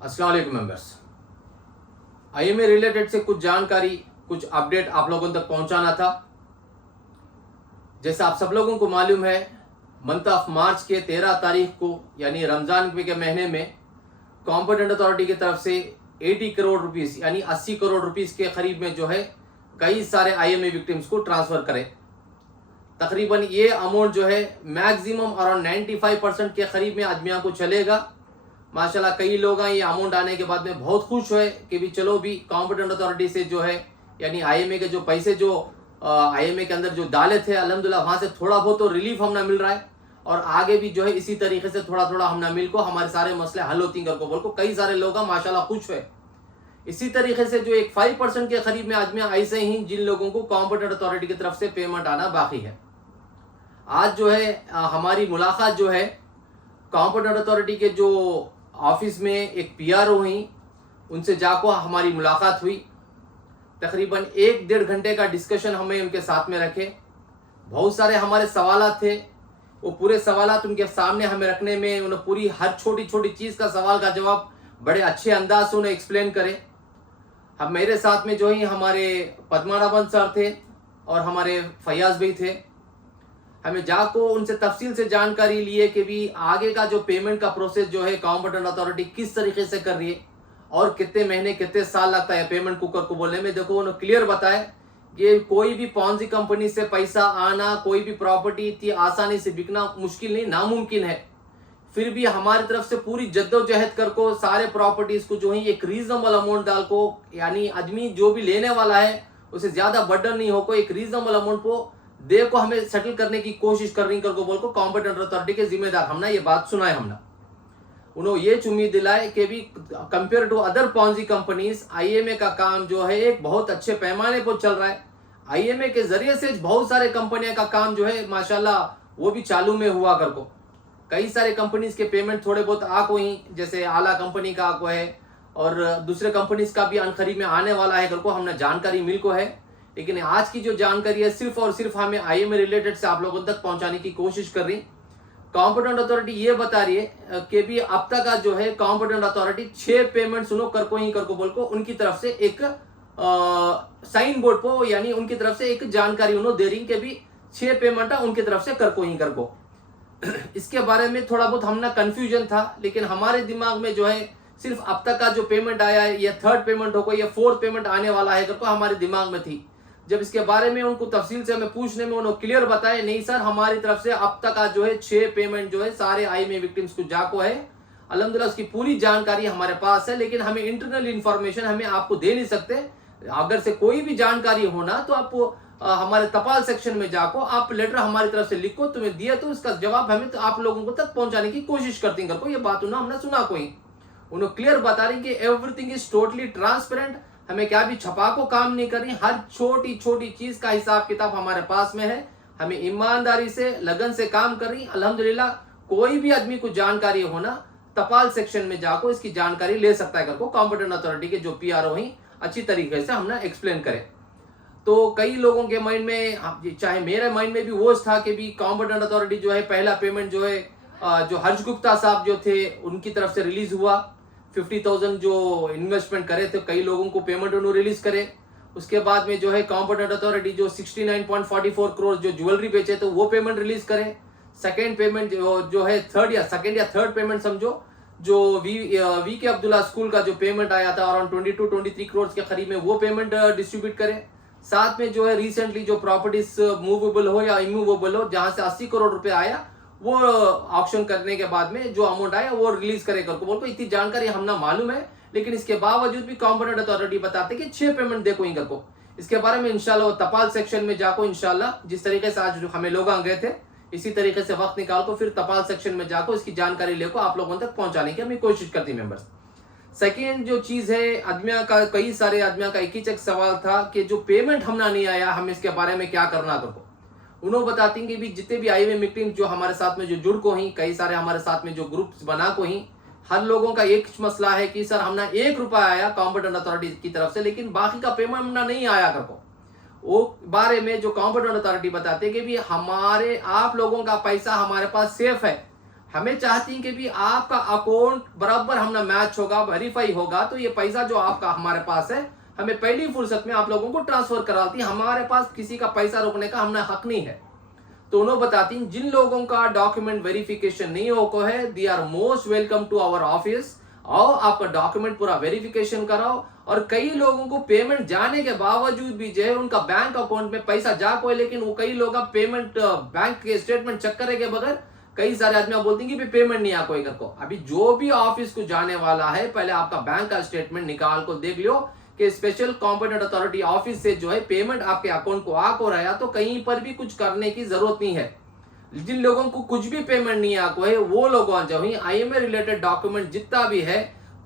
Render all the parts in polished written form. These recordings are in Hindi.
अस्सलाम वालेकुम मेंबर्स। आईएमए रिलेटेड से कुछ जानकारी, कुछ अपडेट आप लोगों तक पहुंचाना था। जैसा आप सब लोगों को मालूम है, मंथ ऑफ मार्च के 13 तारीख को यानी रमज़ान के महीने में कॉम्पिटेंट अथॉरिटी की तरफ से 80 करोड़ रुपीस यानी 80 करोड़ रुपीस के करीब में जो है कई सारे आईएमए विक्टिम्स को ट्रांसफ़र करें। तकरीबन ये अमाउंट जो है मैक्सिमम अराउंड 95% के करीब में आदमियों को चलेगा। माशाल्लाह कई लोग ये अमाउंट आने के बाद में बहुत खुश हुए कि भी चलो भी कॉम्पिटेंट अथॉरिटी से जो है यानी आईएमए के जो पैसे जो आईएमए के अंदर जो डाले थे अल्हम्दुलिल्लाह वहाँ से थोड़ा बहुत तो रिलीफ हमने मिल रहा है और आगे भी जो है इसी तरीके से थोड़ा थोड़ा हमने मिल को हमारे सारे मसले हल होती कर को बोल को कई सारे लोग माशाल्लाह खुश हुए। इसी तरीके से जो एक 5% के करीब में आदमी ऐसे ही जिन लोगों को कॉम्पिटेंट अथॉरिटी की तरफ से पेमेंट आना बाकी है। आज जो है हमारी मुलाकात जो है कॉम्पिटेंट अथॉरिटी के जो ऑफिस में एक पीआरओ हुई, उनसे जाकर हमारी मुलाकात हुई। तकरीबन 1-1.5 घंटे का डिस्कशन हमें उनके साथ में रखे। बहुत सारे हमारे सवालात थे, वो पूरे सवालात उनके सामने हमें रखने में उन्हें पूरी हर छोटी छोटी चीज़ का सवाल का जवाब बड़े अच्छे अंदाज से उन्हें एक्सप्लेन करे। अब मेरे साथ में जो ही हमारे पद्मनाभन सर थे और हमारे फयाज भाई थे। हमें जाको उनसे तफसील से जानकारी लिए कि भी आगे का जो पेमेंट का प्रोसेस जो है कॉम्पिटेंट अथॉरिटी किस तरीके से कर रही है और कितने महीने कितने साल लगता है पेमेंट को बोलने में। देखो उन्होंने क्लियर बताया कि कोई भी पॉन्जी कंपनी से पैसा आना, कोई भी प्रॉपर्टी इतनी आसानी से बिकना मुश्किल नहीं, नामुमकिन है। फिर भी हमारी तरफ से पूरी जद्दोजहद कर को सारे प्रॉपर्टीज को जो है एक रीजनेबल अमाउंट डाल को यानी आदमी जो भी लेने वाला है उसे ज्यादा बर्डन नहीं हो को एक रीजनेबल अमाउंट को दे को हमें सेटल करने की कोशिश करनी कर को बोल को कॉम्पिटेंट अथॉरिटी के जिम्मेदार हमने ये बात सुनाए। हमने उन्होंने ये उम्मीद दिलाए कि भी compare to other Ponzi companies IMA का काम जो है एक बहुत अच्छे पैमाने पर चल रहा है। आईएमए के जरिए से बहुत सारे कंपनियों का काम जो है माशाल्लाह वो भी चालू में हुआ कर को। कई सारे कंपनीज के पेमेंट थोड़े बहुत आको ही, जैसे आला कंपनी का आको है और दूसरे कंपनीज का भी अनखरीद में आने वाला है कर को हमने जानकारी मिल को है। लेकिन आज की जो जानकारी है सिर्फ और सिर्फ हमें आईएमए रिलेटेड से आप लोगों तक पहुंचाने की कोशिश कर रही। कॉम्पिटेंट अथॉरिटी ये बता रही है कि भी अब तक का जो है कॉम्पिटेंट अथॉरिटी 6 पेमेंट सुनो कर को बोल को उनकी तरफ से एक साइन बोर्ड को यानी उनकी तरफ से एक जानकारी उन्होंने दे रही कि भी 6 पेमेंट उनकी तरफ से कर को। इसके बारे में थोड़ा बहुत हमने कंफ्यूजन था, लेकिन हमारे दिमाग में जो है सिर्फ अब तक का जो पेमेंट आया है या 3rd पेमेंट होगा या 4th पेमेंट आने वाला है करको हमारे दिमाग में थी। जब इसके बारे में उनको तफसील से हमें पूछने में उन्होंने क्लियर बताया, नहीं सर हमारी तरफ से अब तक का जो है 6 पेमेंट जो है सारे आईएमए विक्टिम्स को जाको है। अल्हम्दुलिल्लाह उसकी पूरी जानकारी हमारे पास है, लेकिन हमें इंटरनल इंफॉर्मेशन हमें आपको दे नहीं सकते। अगर से कोई भी जानकारी होना तो आप हमारे तपाल सेक्शन में जाको आप लेटर हमारी तरफ से लिखो, तुम्हें दिया तो इसका जवाब हमें तो आप लोगों को तक पहुंचाने की कोशिश करती हैं। ये बात हमने सुना कोई उन्होंने क्लियर बता रही कि एवरीथिंग इज टोटली ट्रांसपेरेंट। हमें क्या भी छपा को काम नहीं करनी, हर छोटी छोटी चीज का हिसाब किताब हमारे पास में है। हमें ईमानदारी से लगन से काम कर रही। अल्हम्दुलिल्लाह कोई भी आदमी को जानकारी होना तपाल सेक्शन में जाकर इसकी जानकारी ले सकता है। कॉम्पिटेंट अथॉरिटी के जो पीआरओ ही अच्छी तरीके से हमने एक्सप्लेन करे। तो कई लोगों के माइंड में, चाहे मेरे माइंड में भी वो था कि भी कॉम्पिटेंट अथॉरिटी जो है पहला पेमेंट जो है जो हर्ष गुप्ता साहब जो थे उनकी तरफ से रिलीज हुआ। 50,000 जो इन्वेस्टमेंट करे थे कई लोगों को पेमेंट उन्होंने रिलीज करे। उसके बाद में जो है कॉम्पिटेंट अथॉरिटी जो 69.44 करोड़ जो ज्वेलरी बेचे तो वो पेमेंट रिलीज करे। सेकेंड पेमेंट जो है सेकेंड या थर्ड पेमेंट समझो जो वी के अब्दुल्ला स्कूल का जो पेमेंट आया था अराउंड 22-23 करोड़ के करीब में वो पेमेंट डिस्ट्रीब्यूट करे। साथ में जो है रिसेंटली जो प्रॉपर्टीज मूवेबल हो या इमूवेबल हो जहां से 80 करोड़ रुपए आया वो ऑक्शन करने के बाद में जो अमाउंट आया वो रिलीज करे कर को बोल को। इतनी जानकारी हमना मालूम है, लेकिन इसके बावजूद भी कॉम्पिटेंट अथॉरिटी बताते कि 6 पेमेंट देखो इनकर को। इसके बारे में इंशाल्लाह तपाल सेक्शन में जाको इंशाल्लाह जिस तरीके से आज हमें लोग आ गए थे इसी तरीके से वक्त निकाल को फिर तपाल सेक्शन में जाको इसकी जानकारी लेको आप लोगों तक पहुंचाने की हमें कोशिश करती मेंबर्स। सेकेंड जो चीज है आदमिया का, कई सारे आदमिया का एक ही चेक सवाल था कि जो पेमेंट हमना नहीं आया हमें इसके बारे में क्या करना करो। उन्होंने बताती कि भी जितने भी आईएमए विक्टिम जो हमारे साथ में जो जुड़ को ही, कई सारे हमारे साथ में जो ग्रुप्स बना को ही, हर लोगों का एक मसला है कि सर हमने 1 रुपया आया कॉम्पिटेंट अथॉरिटी की तरफ से, लेकिन बाकी का पेमेंट हमने नहीं आया करो। वो बारे में जो कॉम्पिटेंट अथॉरिटी बताते कि भी हमारे आप लोगों का पैसा हमारे पास सेफ है, हमें चाहती हैं कि भी आपका अकाउंट बराबर हमने मैच होगा, वेरीफाई होगा, तो ये पैसा जो आपका हमारे पास है हमें पहली फुर्सत में आप लोगों को ट्रांसफर कराती है। हमारे पास किसी का पैसा रोकने का हमने हक नहीं है। तो उन्होंने बताती हैं जिन लोगों का डॉक्यूमेंट वेरिफिकेशन नहीं हो है, they are most welcome to our office. आओ, आपका डॉक्यूमेंट पूरा वेरिफिकेशन कराओ। और कई लोगों को पेमेंट जाने के बावजूद भी जो है उनका बैंक अकाउंट में पैसा जा को है, लेकिन वो कई लोग पेमेंट बैंक के स्टेटमेंट चेक करे के बगैर कई सारे आदमी बोलते हैं कि पेमेंट नहीं आ कोई कर को। अभी जो भी ऑफिस को जाने वाला है, पहले आपका बैंक का स्टेटमेंट निकाल को देख लियो कि स्पेशल कॉम्पिटेंट अथॉरिटी ऑफिस से जो है पेमेंट आपके अकाउंट को आ को रहा, तो कहीं पर भी कुछ करने की जरूरत नहीं है। जिन लोगों को कुछ भी पेमेंट नहीं आ को है, वो लोग जो है IMA रिलेटेड डॉक्यूमेंट जितना भी है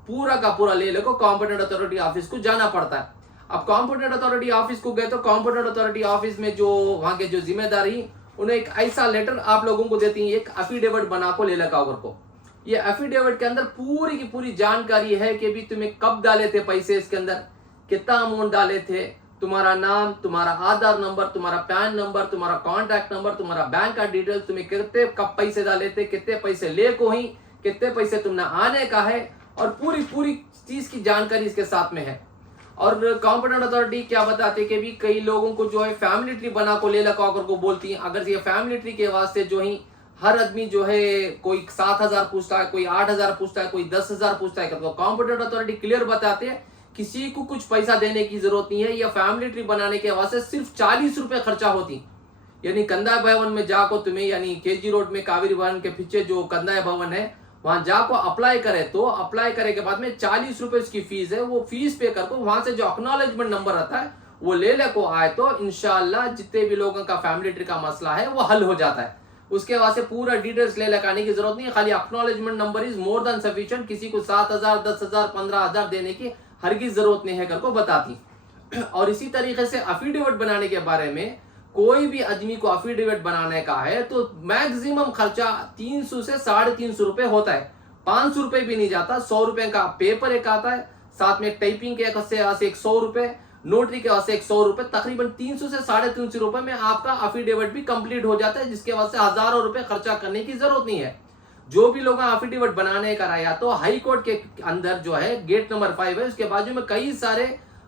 पूरा का पूरा ले लो, कॉम्पिटेंट अथॉरिटी ऑफिस को जाना पड़ता है। अब कॉम्पिटेंट अथॉरिटी ऑफिस को गए तो कॉम्पिटेंट अथॉरिटी ऑफिस में जो वहां के जो जिम्मेदारी, उन्हें एक ऐसा लेटर आप लोगों को देती है, एक एफिडेविट बना को ले लगा को। ये एफिडेविट के अंदर पूरी की पूरी जानकारी है कि भी तुम्हें कब डाले थे पैसे, इसके अंदर कितना अमाउंट डाले थे, तुम्हारा नाम, तुम्हारा आधार नंबर, तुम्हारा पैन नंबर, तुम्हारा कॉन्टैक्ट नंबर, तुम्हारा बैंक का डिटेल्स, तुम्हें कितने कब पैसे डाले थे, कितने पैसे ले को ही, कितने पैसे तुमने आने का है, और पूरी पूरी चीज की जानकारी इसके साथ में है। और कॉम्पिटेंट अथॉरिटी क्या बताते हैं कि भी कई लोगों को जो है फैमिली ट्री बना को ले लगा को बोलती है। अगर ये फैमिली ट्री के वास्ते जो है हर आदमी जो है कोई 7,000 पूछता है, कोई 8,000 पूछता है, कोई 10,000 पूछता है, तो कॉम्पिटेंट अथॉरिटी क्लियर बताते हैं किसी को कुछ पैसा देने की जरूरत नहीं है। या फैमिली ट्री बनाने के वास्ते सिर्फ 40 रुपए खर्चा होती। यानी कंदाय भवन में जाको तुम्हें, यानी KG रोड में कावेरी भवन के पीछे जो कंदाय भवन है, वहां जाको अप्लाई करे, तो अप्लाई करे के बाद में 40 रुपए उसकी फीस है। वो फीस पे कर को वहां से जो एक्नॉलेजमेंट नंबर रहता है वो ले ले को आए, तो इंशाल्लाह जितने भी लोगों का फैमिली ट्री का मसला है वो हल हो जाता है। उसके वास्ते पूरा डिटेल्स ले लगाने की जरूरत नहीं है, खाली acknowledgement number is more than sufficient. किसी को 7,000, 10,000, 15,000 देने की हरगिज जरूरत नहीं है कर को बताती। और इसी तरीके से एफिडेविट बनाने के बारे में, कोई भी आदमी को एफिडेविट बनाने का है तो मैक्सिमम खर्चा 300 से 350 रुपए होता है। 500 रुपए भी नहीं जाता। 100 रुपए का पेपर एक आता है, साथ में टाइपिंग के से 100 रुपए, नोटरी के वास्ते 100 रुपए, तकरीबन 300 से 350 रुपए में आपका एफिडेविट भी कंप्लीट हो जाता है, जिसके वास्ते हजारों रुपए खर्चा करने की जरूरत नहीं है। जो भी लोग एफिडेविट बनाने का रहा, तो हाई कोर्ट के अंदर जो है गेट नंबर 5 है, उसके बाजू में कई सारे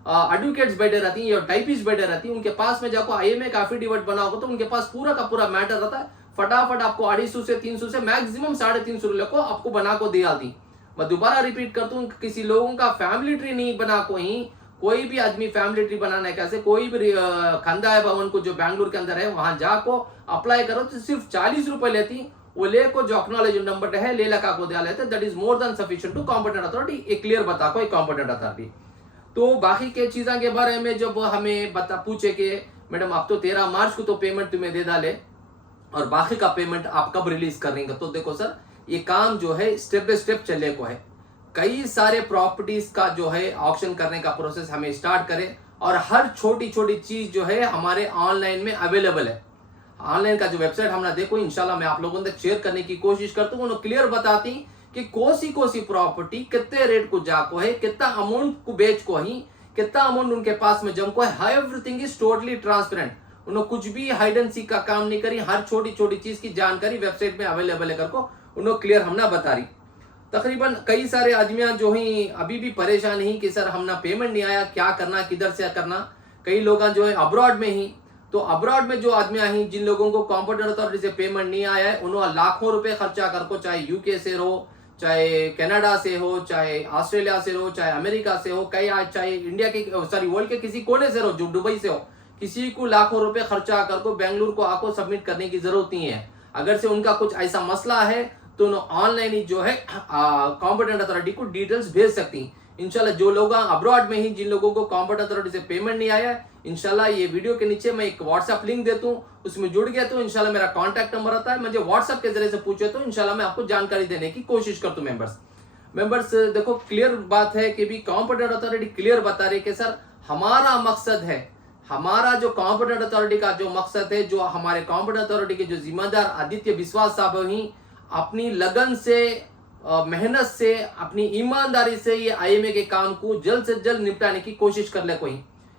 एडवोकेट्स बैठे रहती हैं या टाइपिस्ट बैठे रहती हैं। उनके पास में जाको IMA का एफिडेविट बनाओगे तो उनके पास पूरा का पूरा मैटर रहता है। फटाफट आपको 250 से 300 से मैक्सिमम 350 रुपए को आपको बना को दे आती। मैं दोबारा रिपीट करता हूँ, किसी लोगों का फैमिली ट्री नहीं बना को ही, कोई भी आदमी फैमिली ट्री बनाना है कैसे, कोई भी कंदाय भवन को जो बैंगलोर के अंदर है वहां जाको अप्लाई करो तो सिर्फ 40 रुपए लेती। वो ले को जो एक्नॉलेज नंबर है ले लगा को दिया लेते, that is more than sufficient to competent authority. एक क्लियर बता को कॉम्पिटेंट अथॉरिटी। तो बाकी के चीज़ों के बारे में जब हमें पूछे कि मैडम आप तो 13 मार्च को तो पेमेंट तुम्हें दे डाले और बाकी का पेमेंट आप कब रिलीज करेंगे, तो देखो सर, ये काम जो है स्टेप बाय स्टेप चले को है। कई सारे प्रॉपर्टीज का जो है ऑक्शन करने का प्रोसेस हमें स्टार्ट करें, और हर छोटी छोटी चीज जो है हमारे ऑनलाइन में अवेलेबल है। ऑनलाइन का जो वेबसाइट हमने देखो, इंशाल्लाह मैं आप लोगों तक शेयर करने की कोशिश करता हूँ। उन्होंने क्लियर बताती कि कोसी प्रॉपर्टी कितने रेट को जाको है, कितना अमाउंट को बेच को ही, कितना अमाउंट उनके पास में जम को है। Everything is totally transparent. उन्होंने कुछ भी हाइड एंड सीक का काम नहीं करी। हर छोटी छोटी चीज की जानकारी वेबसाइट में अवेलेबल है करको उन्होंने क्लियर हमने बता रही। तकरीबन कई सारे आदमियां जो ही अभी भी परेशान ही कि सर हमने पेमेंट नहीं आया, क्या करना, किधर से करना। कई लोग जो है अब्रॉड में ही, तो अब्रॉड में जो आदमी हैं जिन लोगों को कॉम्पिटेंट अथॉरिटी से पेमेंट नहीं आया है, उन्होंने लाखों रुपए खर्चा करको, चाहे UK से हो, चाहे कनाडा से हो, चाहे ऑस्ट्रेलिया से हो, चाहे अमेरिका से हो, कई चाहे इंडिया के वर्ल्ड के किसी कोने से हो, जो दुबई से हो, किसी को लाखों रुपए खर्चा करको बेंगलुरु को आको सबमिट करने की जरूरत नहीं है। अगर से उनका कुछ ऐसा मसला है तो ऑनलाइन ही जो है कॉम्पिटेंट अथॉरिटी को डिटेल्स भेज सकती। इंशाल्लाह जो लोग अब्रॉड में ही, जिन लोगों को कॉम्पिटेंट अथॉरिटी से पेमेंट नहीं आया, इंशाल्लाह ये वीडियो के नीचे मैं एक व्हाट्सएप लिंक देता हूँ, उसमें जुड़ गया तो इंशाल्लाह मेरा कॉन्टैक्ट नंबर आता है, मुझे व्हाट्सएप के जरिए से पूछे तो इंशाल्लाह मैं आपको जानकारी देने की कोशिश करता हूँ। मेंबर्स देखो, क्लियर बात है कि भी कॉम्पिटेंट अथॉरिटी क्लियर बता रही है कि सर हमारा मकसद है, हमारा जो कॉम्पिटेंट अथॉरिटी का जो मकसद है, जो हमारे कॉम्पिटेंट अथॉरिटी के जो जिम्मेदार आदित्य विश्वास साहब ही अपनी लगन से, मेहनत से, अपनी ईमानदारी से ये IMA के काम को जल्द से जल्द निपटाने की कोशिश कर ले। कोई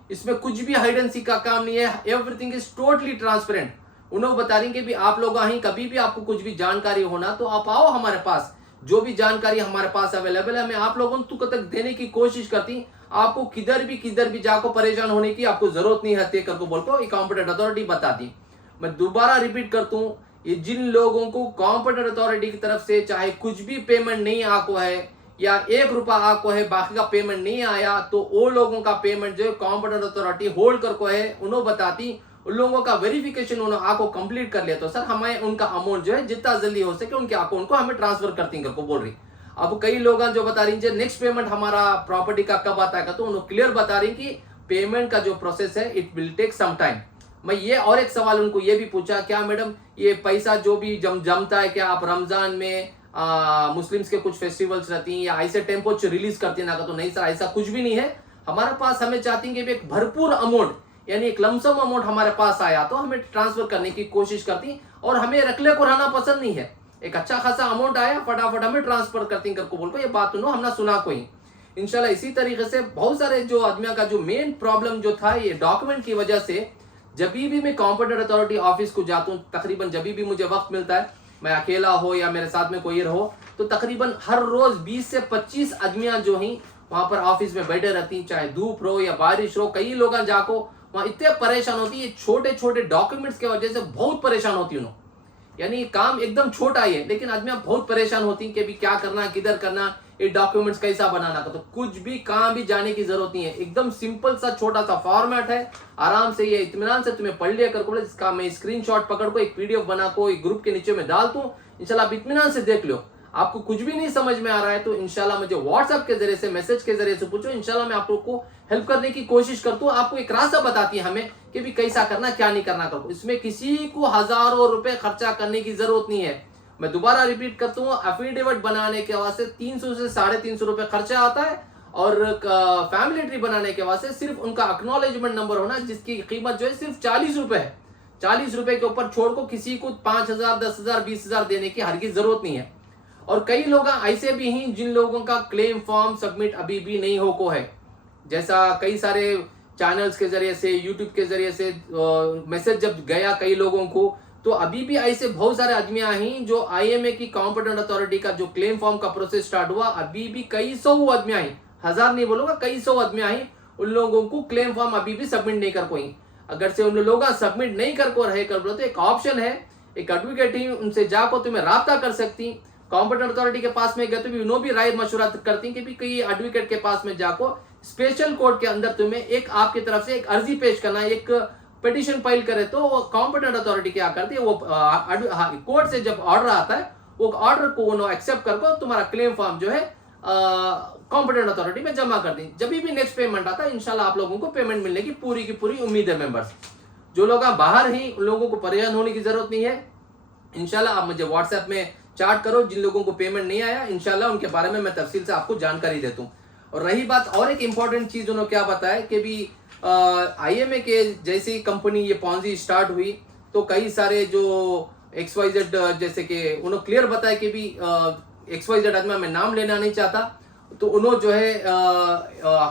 इसमें कुछ भी हाइड एंड सीक का काम नहीं है। Everything is totally transparent. उन्होंने बता रही कि भी आप लोग ही कभी भी आपको कुछ भी जानकारी होना तो आप आओ हमारे पास, जो भी जानकारी हमारे पास अवेलेबल है मैं आप लोगों को तक देने की कोशिश करती। आपको किधर भी जाको परेशान होने की आपको जरूरत नहीं है करके बोलकर ये कॉम्पिटेंट अथॉरिटी बताती। मैं दोबारा रिपीट करता हूँ, ये जिन लोगों को कॉम्पिटेंट अथॉरिटी की तरफ से चाहे कुछ भी पेमेंट नहीं आको है या 1 रुपया आको है, बाकी का पेमेंट नहीं आया, तो वो लोगों का पेमेंट जो है कॉम्पिटेंट अथॉरिटी होल्ड करको है। उन्होंने बताती उन लोगों का वेरिफिकेशन उन्होंने आपको कंप्लीट कर लिया तो सर हमें उनका अमाउंट जो है जितना जल्दी हो सके उनके अकाउंट को हमें ट्रांसफर करती करको बोल रही। अब कई लोग जो बता रही नेक्स्ट पेमेंट हमारा प्रॉपर्टी का कब आता है, तो उन्होंने क्लियर बता रही कि पेमेंट का जो प्रोसेस है it will take some time. मैं ये और एक सवाल उनको ये भी पूछा, क्या मैडम ये पैसा जो भी जमता है क्या आप रमजान में मुस्लिम्स के कुछ फेस्टिवल्स रहती हैं या ऐसे टेम्पो रिलीज करती है ना? तो नहीं सर ऐसा कुछ भी नहीं है हमारे पास। हमें चाहती हैं कि एक भरपूर अमाउंट यानी एक लमसम अमाउंट हमारे पास आया तो हमें ट्रांसफर करने की कोशिश करती, और हमें रखले को रहना पसंद नहीं है। एक अच्छा खासा अमाउंट आया फटाफट हमें ट्रांसफर करती करको बोल को ये बात उन्होंने हमने सुना कोई। इंशाल्लाह इसी तरीके से बहुत सारे जो आदमियों का जो मेन प्रॉब्लम जो था ये डॉक्यूमेंट की वजह से, जब भी मैं कॉम्पिटेंट अथॉरिटी ऑफिस को जाता हूँ, तकरीबन जब भी मुझे वक्त मिलता है, मैं अकेला हो या मेरे साथ में कोई रहो, तो तकरीबन हर रोज 20 से 25 आदमियां जो ही वहां पर ऑफिस में बैठे रहती, चाहे धूप रो या बारिश हो। कई लोग जाको वहां इतने परेशान होती है, छोटे छोटे डॉक्यूमेंट्स की वजह से बहुत परेशान होती उन्होंने। यानी काम एकदम छोटा ही है लेकिन आदमियां बहुत परेशान होती कि भी क्या करना, किधर करना, ये डॉक्यूमेंट्स कैसा बनाना का। तो कुछ भी कहां भी जाने की जरूरत नहीं है, एकदम सिंपल सा छोटा सा फॉर्मेट है। आराम से ये इत्मीनान से तुम्हें पढ़ लिया कर, इसका मैं स्क्रीनशॉट पकड़ को एक पीडीएफ बना को एक ग्रुप के नीचे में डाल दूं, इंशाल्लाह आप इत्मीनान से देख लो। आपको कुछ भी नहीं समझ में आ रहा है तो इंशाल्लाह मुझे व्हाट्सएप के जरिए से, मैसेज के जरिए से पूछो, इंशाल्लाह मैं आप लोग को हेल्प करने की कोशिश करता हूँ। आपको एक रास्ता बताती है हमें कि भी कैसा करना क्या नहीं करना करो। इसमें किसी को हजारों रुपए खर्चा करने की जरूरत नहीं है। मैं दोबारा रिपीट करता हूँ, एफिडेविट बनाने के वास्ते 300 से 350 रुपए खर्चा आता है, और फैमिली ट्री बनाने के वास्ते सिर्फ उनका एक्नॉलेजमेंट नंबर होना जिसकी कीमत जो है सिर्फ 40 रुपए है। 40 रुपए के ऊपर छोड़ को किसी को 5,000, 10,000, 20,000 देने की हर की जरूरत नहीं है। और कई लोग ऐसे भी हैं जिन लोगों का क्लेम फॉर्म सबमिट अभी भी नहीं हो को है, जैसा कई सारे चैनल्स के जरिए से, यूट्यूब के जरिए से मैसेज जब गया कई लोगों को, तो अभी भी ऐसे बहुत सारे आदमियां हैं जो आईएमए की कॉम्पिटेंट अथॉरिटी का जो क्लेम फॉर्म का प्रोसेस स्टार्ट हुआ, अभी भी कई सौ आदमियां हैं, हजार नहीं बोलूंगा, कई सौ आदमियां हैं, उन लोगों को क्लेम फॉर्म अभी भी सबमिट नहीं कर कोई। अगर से उन लोग सबमिट नहीं कर को रहे कर बोलो तो एक ऑप्शन है, एक एडवोकेट ही उनसे जाको तुम्हें राब्ता कर सकती। कॉम्पिटेंट अथॉरिटी के पास में गए तो भी उन्होंने भी राय मशवरा करती कि भी कई एडवोकेट के पास में जाको स्पेशल कोर्ट के अंदर तुम्हें एक आपकी तरफ से एक अर्जी पेश करना, एक पिटीशन फाइल करे, तो वो कॉम्पिटेंट अथॉरिटी क्या करती है, वो कोर्ट से जब ऑर्डर आता है वो ऑर्डर को उन्होंने एक्सेप्ट करके तुम्हारा क्लेम फॉर्म जो है कॉम्पिटेंट अथॉरिटी में जमा कर दी। जब भी नेक्स्ट पेमेंट आता है इंशाल्लाह आप लोगों को पेमेंट मिलने की पूरी उम्मीद है। मेंबर्स जो लोग बाहर ही उन लोगों को परेशान होने की जरूरत नहीं है। इंशाल्लाह आप मुझे व्हाट्सएप में चार्ट करो, जिन लोगों को पेमेंट नहीं आया इंशाल्लाह उनके बारे में मैं तफसील से आपको जानकारी देता हूँ। और रही बात और एक इंपॉर्टेंट चीज उन्होंने क्या बताया कि भी आईएमए के जैसे ही कंपनी ये पॉन्जी स्टार्ट हुई तो कई सारे जो XYZ जैसे कि उन्होंने क्लियर बताया कि भी XYZ आदमी मैं नाम लेना नहीं चाहता, तो उन्होंने जो है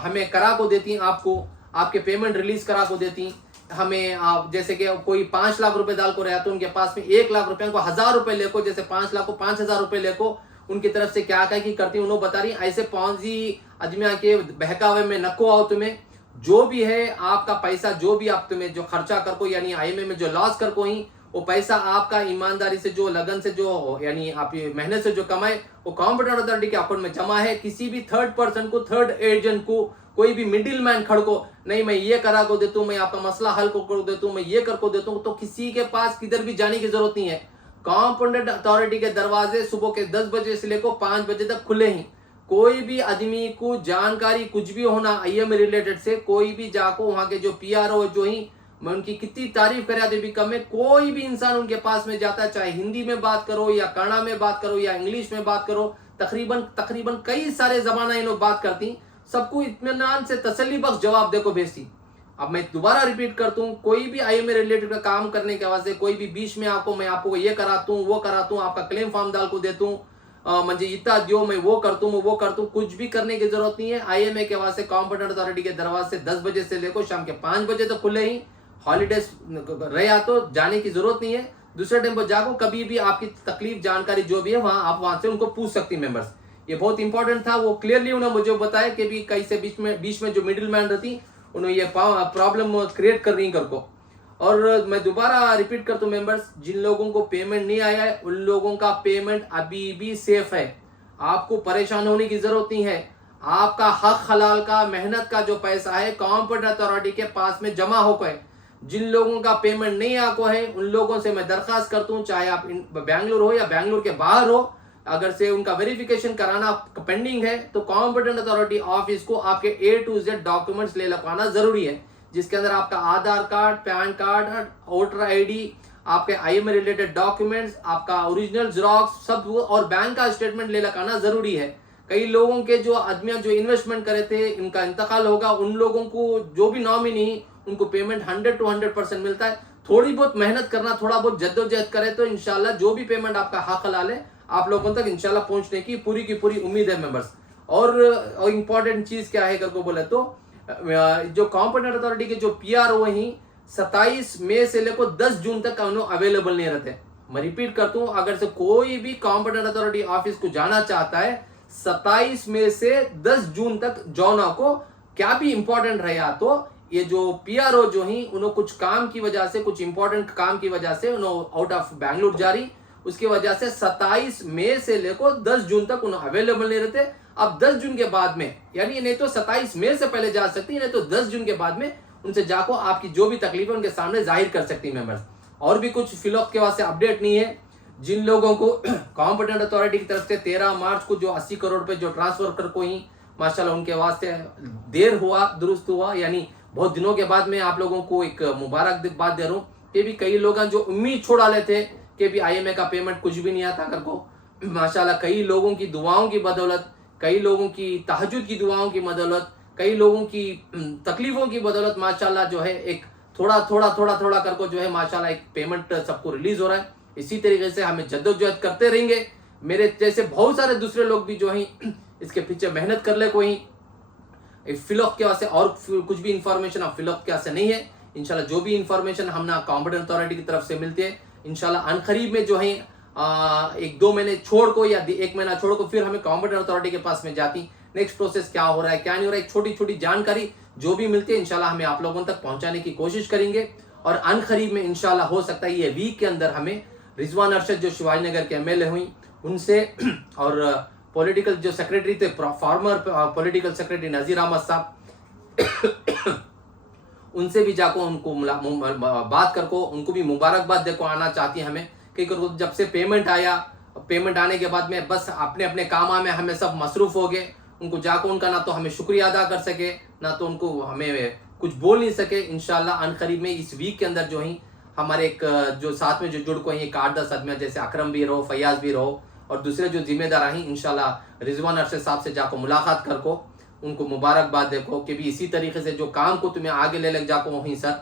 हमें करा को देती, आपको आपके पेमेंट रिलीज करा को देती हमें। आप जैसे कि कोई 5 लाख रुपए डाल को रहा तो उनके पास में 1 लाख रुपए को 1,000 रुपए लेको, जैसे 5 लाख को 5,000 रुपए लेको उनकी तरफ से क्या क्या की करती उन्होंने बता रही। ऐसे पॉन्जी आदमिया के बहकावे में नको आओ। तुम्हें जो भी है आपका पैसा जो भी आप तुम्हें जो खर्चा कर को यानी आईएमए में जो लॉस कर को ही वो पैसा आपका ईमानदारी से जो लगन से जो यानी आप मेहनत से जो कमाए वो कॉम्पिटेंट अथॉरिटी के अकाउंट में जमा है। किसी भी थर्ड पर्सन को, थर्ड एजेंट को, कोई भी मिडिल मैन खड़ को नहीं मैं ये करा को देता हूँ, मैं आपका मसला हल को कर देता हूँ, मैं ये कर को देता हूँ, तो किसी के पास किधर भी जाने की जरूरत नहीं है। कॉम्पिटेंट अथॉरिटी के दरवाजे सुबह के 10 बजे से लेकर 5 बजे तक खुले ही। कोई भी आदमी को जानकारी कुछ भी होना आईएमए रिलेटेड से, कोई भी जाको वहां के जो पीआरओ जो ही मैं उनकी कितनी तारीफ करा दे भी कम है। कोई भी इंसान उनके पास में जाता है, चाहे हिंदी में बात करो या कन्नड़ा में बात करो या इंग्लिश में बात करो, तकरीबन कई सारे जमाना इन लोग बात करती, सबको इत्मीनान से तसल्ली बख्श जवाब देखो भेजती। अब मैं दोबारा रिपीट करता हूँ, कोई भी आईएमए रिलेटेड का काम करने के वास्ते कोई भी बीच में आपको मैं आपको ये कराता हूँ वो कराता हूँ, आपका क्लेम फॉर्म डाल को देता हूँ, मुझे इतना दियो मैं वो करता हूँ वो करता हूँ, कुछ भी करने की जरूरत नहीं है। आईएमए के वास्ते कॉम्पिटेंट अथॉरिटी के दरवाजे से 10 बजे से लेकर शाम के 5 बजे तक खुले ही। हॉलीडेज रहे तो जाने की जरूरत नहीं है, दूसरे टाइम पर जाको, कभी भी आपकी तकलीफ जानकारी जो भी है वहां आप वहां से उनको पूछ सकती मेंबर्स। ये बहुत इंपॉर्टेंट था, वो क्लियरली उन्होंने मुझे बताया कि भी कहीं से बीच में जो मिडिल मैन रहती उन्होंने ये प्रॉब्लम क्रिएट कर रही कर को। और मैं दोबारा रिपीट करता हूँ मेंबर्स, जिन लोगों को पेमेंट नहीं आया है उन लोगों का पेमेंट अभी भी सेफ है, आपको परेशान होने की जरूरत नहीं है। आपका हक हलाल का मेहनत का जो पैसा है कॉम्पिटेंट अथॉरिटी के पास में जमा होकर है। जिन लोगों का पेमेंट नहीं आको है उन लोगों से मैं दरखास्त करता हूँ, चाहे आप बेंगलुरु हो या बेंगलुरु के बाहर हो, अगर से उनका वेरिफिकेशन कराना पेंडिंग है तो कॉम्पिटेंट अथॉरिटी ऑफिस को आपके A to Z डॉक्यूमेंट्स ले लगवाना जरूरी है, जिसके अंदर आपका Aadhaar card, PAN card, voter ID, आपके IMA रिलेटेड डॉक्यूमेंट्स, आपका ओरिजिनल जेरॉक्स सब और बैंक का स्टेटमेंट ले लगाना जरूरी है। कई लोगों के जो आदमियां जो इन्वेस्टमेंट करे थे इनका इंतकाल होगा, उन लोगों को जो भी नॉमिनी उनको पेमेंट 100 to 100% मिलता है। थोड़ी बहुत मेहनत करना, थोड़ा बहुत जद्दोजहद करे तो इंशाल्लाह जो भी पेमेंट आपका हक हलाल है आप लोगों तक इंशाल्लाह पहुंचने की पूरी उम्मीद है मेंबर्स। और इंपॉर्टेंट चीज क्या है करके बोले तो जो कॉम्पिटेंट अथॉरिटी के जो PRO ही 27 मई से लेकर 10 जून तक अवेलेबल नहीं रहते। मैं रिपीट करता हूं, अगर से कोई भी कॉम्पिटेंट अथॉरिटी ऑफिस को जाना चाहता है 27 मई से 10 जून तक जाना को, क्या भी इंपॉर्टेंट रहा तो ये जो PRO जो ही उन्होंने कुछ काम की वजह से, कुछ इंपॉर्टेंट काम की वजह से उन्होंने आउट ऑफ बैंगलोर जा रही, उसकी वजह से 27 मई से लेकर 10 जून तक उन्हें अवेलेबल नहीं रहते। अब 10 जून के बाद में, यानी नहीं तो 27 मई से पहले जा सकती, नहीं तो 10 जून के बाद में उनसे जाको आपकी जो भी तकलीफ है उनके सामने जाहिर कर सकती है मेंबर्स। और भी कुछ फिलहाल के वास्ते अपडेट नहीं है। जिन लोगों को कॉम्पिटेंट अथॉरिटी की तरफ से 13 मार्च को जो 80 करोड़ रुपए जो ट्रांसफर कर को ही माशाल्लाह उनके वास्ते देर हुआ, दुरुस्त हुआ, यानी बहुत दिनों के बाद में आप लोगों को एक मुबारक बात दे रहा हूँ कि भी कई लोग जो उम्मीद छोड़ा लेते कि भी IMA का पेमेंट कुछ भी नहीं आता कर को, माशाल्लाह कई लोगों की दुआओं की बदौलत, कई लोगों की तहज्जुद की दुआओं की बदौलत, कई लोगों की तकलीफों की बदौलत माशाल्लाह जो है एक थोड़ा करके जो है माशाल्लाह एक पेमेंट सबको रिलीज हो रहा है। इसी तरीके से हमें जद्दोजहद करते रहेंगे। मेरे जैसे बहुत सारे दूसरे लोग भी जो है इसके पीछे मेहनत कर ले, कोई फिलॉक के वास्ते और कुछ भी इंफॉर्मेशन अब फिलॉक के वास्ते नहीं है। इंशाल्लाह जो भी इंफॉर्मेशन हम ना कॉम्पिटेंट अथॉरिटी की तरफ से मिलती है इंशाल्लाह अनकरीब में जो है 1-2 महीने छोड़ को या 1 महीना छोड़ को फिर हमें कॉम्पिटेंट अथॉरिटी के पास में जाती, नेक्स्ट प्रोसेस क्या हो रहा है क्या नहीं हो रहा है, छोटी जानकारी जो भी मिलती है इंशाल्लाह हमें आप लोगों तक पहुंचाने की कोशिश करेंगे। और अनकरीब में इंशाल्लाह हो सकता है ये वीक के अंदर हमें रिजवान अरशद जो शिवाजीनगर के MLA हुई उनसे और पॉलिटिकल जो सेक्रेटरी थे, farmer political secretary Nazir Ahmad साहब, उनसे भी जाको उनको बात करको उनको भी मुबारकबाद देखो आना चाहती है हमें, क्योंकि जब से पेमेंट आया, पेमेंट आने के बाद में बस अपने अपने काम में हमें सब मसरूफ हो गए। उनको जाको उनका ना तो हमें शुक्रिया अदा कर सके, ना तो उनको हमें कुछ बोल नहीं सके। इंशाल्लाह अनकरीब में इस वीक के अंदर जो ही हमारे एक जो साथ में जो जुड़ को एक 8-10 आदमी जैसे अकरम भी रहो, फयाज भी रहो और दूसरे जो जिम्मेदार हैं इंशाल्लाह रिजवान अरशद साहब से जाको मुलाकात कर को उनको मुबारकबाद देखो कि भी इसी तरीके से जो काम को तुम्हें आगे ले लग जाको वहीं सर,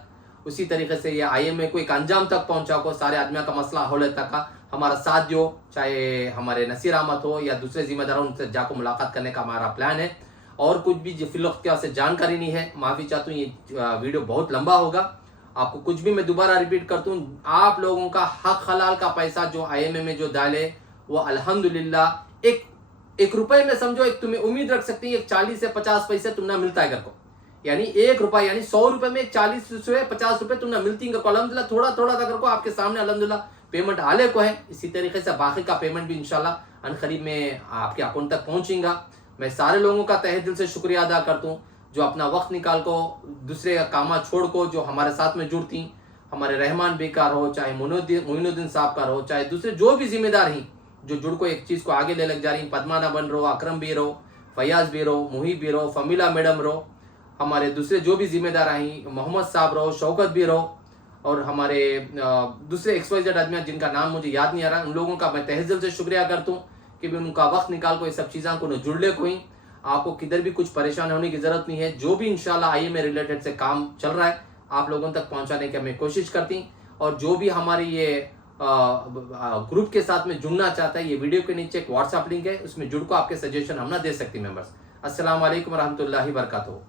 उसी तरीके से ये IMA को एक अंजाम तक पहुंचा को, सारे आदमियों का मसला होने तक का हमारा साथ दो, चाहे हमारे नसीर अहमद हो या दूसरे जिम्मेदार हो, उनसे जाको मुलाकात करने का हमारा प्लान है। और कुछ भी फिलहाल से जानकारी नहीं है, माफ़ी चाहता हूँ, ये वीडियो बहुत लंबा होगा। आपको कुछ भी मैं दोबारा रिपीट करता हूँ, आप लोगों का हक हलाल का पैसा जो IMA में जो डाले वो अल्हम्दुलिल्लाह एक रुपए में समझो, एक तुम्हें उम्मीद रख सकती है 40 से 50 पैसे तुमने मिलता है घर को, यानी 1 रुपया यानी 100 रुपए में 40 से 50 रुपए तुमने मिलती है। अल्हम्दुलिल्लाह थोड़ा सा घर को आपके सामने अल्हम्दुलिल्लाह पेमेंट आले को है। इसी तरीके से बाकी का पेमेंट भी इंशाल्लाह अनकरीब में आपके अकाउंट तक पहुंचेगा। मैं सारे लोगों का तहे दिल से शुक्रिया अदा करता हूँ जो अपना वक्त निकाल को दूसरे कामा छोड़ को जो हमारे साथ में जुड़ती, हमारे रहमान बेकार हो, चाहे मोइनुद्दीन साहब का हो, चाहे दूसरे जो भी जिम्मेदार हैं जो जुड़ को एक चीज़ को आगे ले लग जा रही, पद्माना बन रहो, अकरम भी रहो, फयाज भी रहो, मुहिब भी रहो, फमीला मैडम रहो, हमारे दूसरे जो भी जिम्मेदार हैं मोहम्मद साहब रहो, शौकत भी रहो और हमारे दूसरे XYZ आदमी जिनका नाम मुझे याद नहीं आ रहा, उन लोगों का मैं तहे दिल से शुक्रिया करता हूँ कि भी उनका वक्त निकाल को ये सब चीज़ों को न जुड़ ले कोई। आपको किधर भी कुछ परेशान होने की जरूरत नहीं है। जो भी इंशाल्लाह IMA रिलेटेड से काम चल रहा है आप लोगों तक पहुंचाने की हमें कोशिश करती। और जो भी हमारी ये ग्रुप के साथ में जुड़ना चाहता है, ये वीडियो के नीचे एक WhatsApp लिंक है, उसमें जुड़ को आपके सजेशन हम ना दे सकती मेंबर्स। अस्सलाम वालेकुम रहमतुल्लाहि बरकातहू।